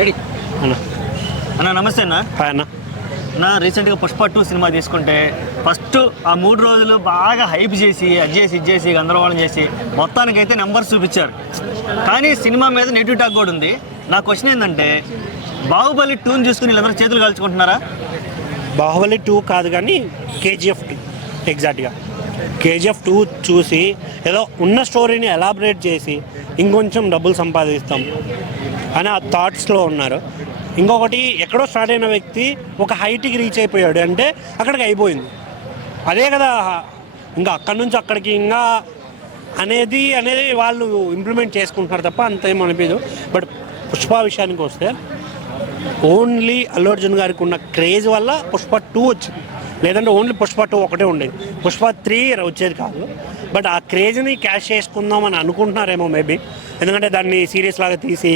అన్న అన్న నమస్తే అన్న. అన్న నా రీసెంట్గా పుష్ప 2 సినిమా తీసుకుంటే ఫస్ట్ ఆ 3 రోజులు బాగా హైప్ చేసి ఇది చేసి గందరగోళం చేసి మొత్తానికైతే నెంబర్స్ చూపించారు. కానీ సినిమా మీద నెగిటివ్ టాక్ కూడా ఉంది. నా క్వశ్చన్ ఏంటంటే బాహుబలి 2ని చూసుకుని వీళ్ళందరూ చేతులు కాల్చుకుంటున్నారా? బాహుబలి 2 కాదు కానీ కేజీఎఫ్ 2 ఎగ్జాక్ట్గా కేజీఎఫ్ 2 చూసి ఏదో ఉన్న స్టోరీని ఎలాబరేట్ చేసి ఇంకొంచెం డబ్బులు సంపాదిస్తాం అని ఆ థాట్స్లో ఉన్నారు. ఇంకొకటి ఎక్కడో స్టార్ట్ అయిన వ్యక్తి ఒక హైట్కి రీచ్ అయిపోయాడు అంటే అక్కడికి అయిపోయింది. అదే కదా ఇంకా అక్కడి నుంచి అక్కడికి ఇంకా అనేది వాళ్ళు ఇంప్లిమెంట్ చేసుకుంటున్నారు తప్ప అంతేం అనిపించదు. బట్ పుష్ప విషయానికి వస్తే ఓన్లీ అల్లు అర్జున్ గారికి ఉన్న క్రేజ్ వల్ల పుష్ప 2 వచ్చింది. లేదంటే ఓన్లీ పుష్ప 2 ఒకటే ఉండేది, పుష్ప 3 వచ్చేది కాదు. బట్ ఆ క్రేజ్ని క్యాష్ చేసుకుందాం అని అనుకుంటున్నారేమో మేబీ. ఎందుకంటే దాన్ని సీరియస్ లాగా తీసి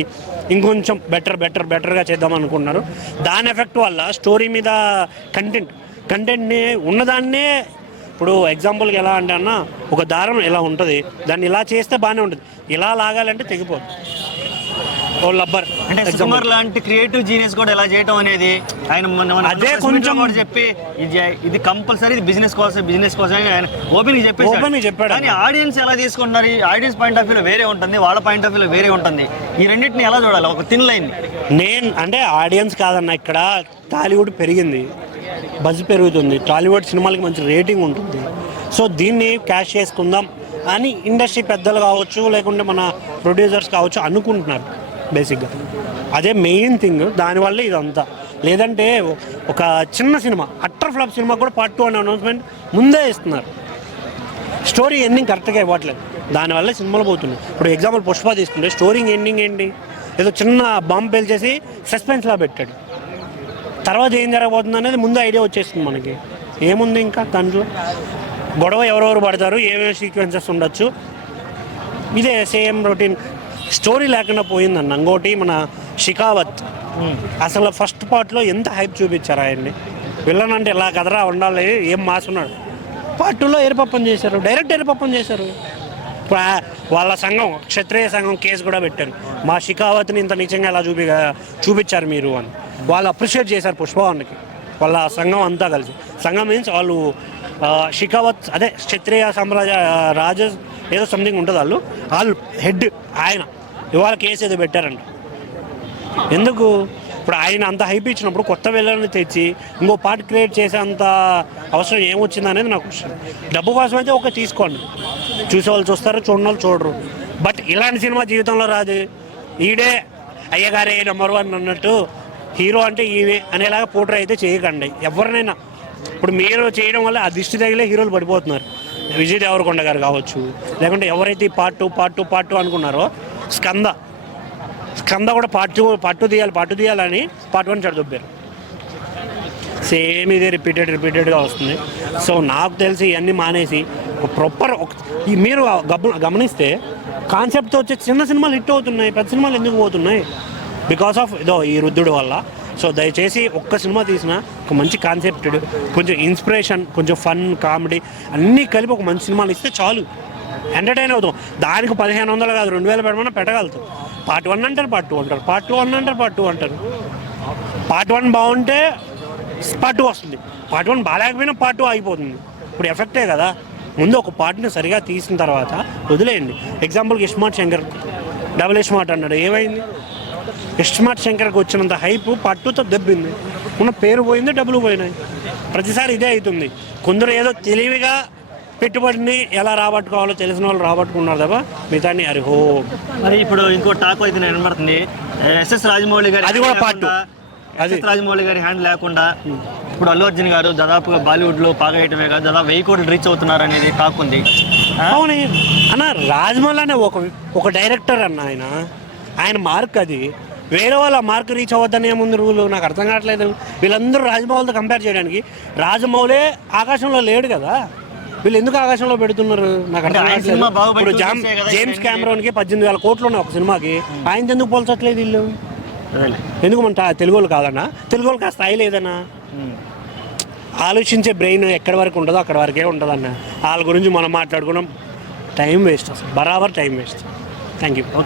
ఇంకొంచెం బెటర్గా చేద్దాం అనుకుంటున్నారు. దాని ఎఫెక్ట్ వల్ల స్టోరీ మీద కంటెంట్ని ఉన్నదాన్నే ఇప్పుడు ఎగ్జాంపుల్కి ఎలా అంటే అన్న ఒక దారం ఎలా ఉంటుంది, దాన్ని ఇలా చేస్తే బాగానే ఉంటుంది, ఇలా లాగాలంటే తెగిపోతుంది. ఓ లబ్బర్ అంటే సుకుమార్ లాంటి క్రియేటివ్ జీనియస్ కూడా ఎలా చేయటం అనేది ఆయన అదే కొంచెం కూడా చెప్పి ఇది కంపల్సరీ ఇది బిజినెస్ కోసం ఆయన ఓపెన్ చెప్పాడు. కానీ ఆడియన్స్ ఎలా తీసుకుంటున్నారు? ఆడియన్స్ పాయింట్ ఆఫ్ వ్యూలో వేరే ఉంటుంది, వాళ్ళ పాయింట్ ఆఫ్ వ్యూలో వేరే ఉంటుంది. ఈ రెండింటిని ఎలా చూడాలి? ఒక థిన్ లైన్. నేను అంటే ఆడియన్స్ కాదన్న, ఇక్కడ టాలీవుడ్ పెరిగింది, బజ్ పెరుగుతుంది, టాలీవుడ్ సినిమాలకి మంచి రేటింగ్ ఉంటుంది. సో దీన్ని క్యాష్ చేసుకుందాం అని ఇండస్ట్రీ పెద్దలు కావచ్చు, లేకుంటే మన ప్రొడ్యూసర్స్ కావచ్చు అనుకుంటున్నారు బేసిక్గా. అదే మెయిన్ థింగ్, దానివల్ల ఇదంతా. లేదంటే ఒక చిన్న సినిమా అట్టర్ ఫ్లాప్ సినిమా కూడా పార్ట్ 2 అనే అనౌన్స్మెంట్ ముందే ఇస్తున్నారు. స్టోరీ ఎండింగ్ కరెక్ట్గా ఇవ్వట్లేదు, దానివల్ల సినిమాలు పోతున్నాయి. ఇప్పుడు ఎగ్జాంపుల్ పుష్ప తీసుకుంటే స్టోరీ ఎండింగ్ ఏంటి, ఏదో చిన్న బాంబు పేల్చేసి సస్పెన్స్లా పెట్టాడు. తర్వాత ఏం జరగబోతుంది అనేది ముందు ఐడియా వచ్చేస్తుంది మనకి. ఏముంది ఇంకా దాంట్లో గొడవ ఎవరెవరు పడతారు, ఏమేమి సీక్వెన్సెస్ ఉండొచ్చు, ఇదే సేమ్ రొటీన్. స్టోరీ లేకుండా పోయిందన్న. ఇంకోటి మన షికావత్ అసలు ఫస్ట్ పార్ట్లో ఎంత హైప్ చూపించారు ఆయన్ని. విలన్ అంటే ఇలా కదరా ఉండాలి, ఏం మాసున్నాడు. పార్ట్ 2లో ఎరిపప్పం చేశారు, డైరెక్ట్ ఎరిపప్పం చేశారు. వాళ్ళ సంఘం, క్షత్రియ సంఘం కేసు కూడా పెట్టారు, మా షికావత్ని ఇంత నిజంగా ఎలా చూపించారు మీరు అని. వాళ్ళు అప్రిషియేట్ చేశారు పుష్పవానికి, వాళ్ళ సంఘం అంతా కలిసి. సంఘం మీన్స్ వాళ్ళు షికావత్ అదే క్షత్రియ సామ్రాజ్య రాజ ఏదో సంథింగ్ ఉంటుంది, వాళ్ళు హెడ్ ఆయన. ఇవాళ కేసు ఏదో పెట్టారంట. ఎందుకు? ఇప్పుడు ఆయన అంత హైప్ ఇచ్చినప్పుడు కొత్త వెళ్ళని తెచ్చి ఇంకో పార్ట్ క్రియేట్ చేసేంత అవసరం ఏమొచ్చింది అనేది నాకు క్వశ్చన్. డబ్బు కోసం అయితే ఒక తీసుకోండి, చూసేవాళ్ళు చూస్తారు, చూడని వాళ్ళు చూడరు. బట్ ఇలాంటి సినిమా జీవితంలో రాదు. ఈడే అయ్యగారే నెంబర్ 1 అన్నట్టు హీరో అంటే ఈయనే అనేలాగా పోట్రే అయితే చేయకండి ఎవరినైనా. ఇప్పుడు మీరు చేయడం వల్ల ఆ దిష్టి తగిలే హీరోలు పడిపోతున్నారు. విజయ్ దేవరకొండ గారు కావచ్చు, లేకుంటే ఎవరైతే పార్ట్ టూ అనుకున్నారో, స్కంద కూడా పార్ట్ టూ తీయాలని పార్ట్ 1 చెడదొబ్బారు. సేమ్ ఇదే రిపీటెడ్గా వస్తుంది. సో నాకు తెలిసి ఇవన్నీ మానేసి ప్రాపర్ మీరు గమనిస్తే కాన్సెప్ట్తో వచ్చే చిన్న సినిమాలు హిట్ అవుతున్నాయి, పెద్ద సినిమాలు ఎందుకు పోతున్నాయి? బికాస్ ఆఫ్ ఇదో ఈ రుద్దుడు వల్ల. సో దయచేసి ఒక్క సినిమా తీసినా ఒక మంచి కాన్సెప్టెడ్, కొంచెం ఇన్స్పిరేషన్, కొంచెం ఫన్, కామెడీ అన్నీ కలిపి ఒక మంచి సినిమాలు ఇస్తే చాలు, ఎంటర్టైన్ అవుతాం. దానికి 1500 కాదు 2000 పెట్టమన్నా పెట్టగలుగుతాం. పార్ట్ 1 అంటారు, పార్ట్ 2 అంటారు, పార్ట్ 2 అంటారు. పార్ట్ 1 బాగుంటే పార్ట్ 2 వస్తుంది, పార్ట్ 1 బాగాలేకపోయినా పార్ట్ 2 ఆగిపోతుంది. ఇప్పుడు ఎఫెక్టే కదా. ముందు ఒక పార్ట్ని సరిగా తీసిన తర్వాత వదిలేయండి. ఎగ్జాంపుల్కి ఇస్మార్ట్ శంకర్ డబుల్ ఇస్మార్ట్ అన్నాడు, ఏమైంది? ఇస్మార్ట్ శంకర్కి వచ్చినంత హైప్ పార్ట్ 2తో దెబ్బింది, ఉన్న పేరు పోయింది, డబ్బులు పోయినాయి. ప్రతిసారి ఇదే అవుతుంది. కొందరు ఏదో తెలివిగా పెట్టుబడిని ఎలా రాబట్టుకోవాలో తెలిసిన వాళ్ళు రాబట్టుకున్నారు తప్ప మిగతాన్ని అరిహో. మరి ఇప్పుడు ఇంకో టాక్ అయితే నేను వినబడుతుంది, ఎస్ఎస్ రాజమౌళి గారి, అది కూడా పార్ట్ 2. ఎస్ఎస్ రాజమౌళి గారి హ్యాండ్ లేకుండా ఇప్పుడు అల్లు అర్జున్ గారు దాదాపుగా బాలీవుడ్లో పాగేయటమే కాదు, దాదాపు 1000 కోట్లు రీచ్ అవుతున్నారు అనేది టాక్ ఉంది. అవును అన్న, రాజమౌళి అనే ఒక డైరెక్టర్ అన్న, ఆయన మార్క్ అది. వేరే వాళ్ళ మార్క్ రీచ్ అవ్వద్దని ఏముంది రూలు? నాకు అర్థం కావట్లేదు. వీళ్ళందరూ రాజమౌళితో కంపేర్ చేయడానికి, రాజమౌళే ఆకాశంలో లేడు కదా, వీళ్ళు ఎందుకు ఆకాశంలో పెడుతున్నారు నాకు అర్థం కావట్లేదు. ఇప్పుడు జేమ్స్ కెమెరాన్కి 18,000 కోట్లు ఉన్నాయి ఒక సినిమాకి, ఆయన ఎందుకు పోల్చట్లేదు వీళ్ళు? ఎందుకు మన తెలుగు వాళ్ళు కాదన్నా? తెలుగు వాళ్ళకి ఆ స్థాయి లేదన్నా. ఆలోచించే బ్రెయిన్ ఎక్కడి వరకు ఉంటుందో అక్కడి వరకే ఉంటుందన్న. వాళ్ళ గురించి మనం మాట్లాడుకున్నాం, టైం వేస్ట్, అసలు బరాబర్ time waste. Thank you. Okay.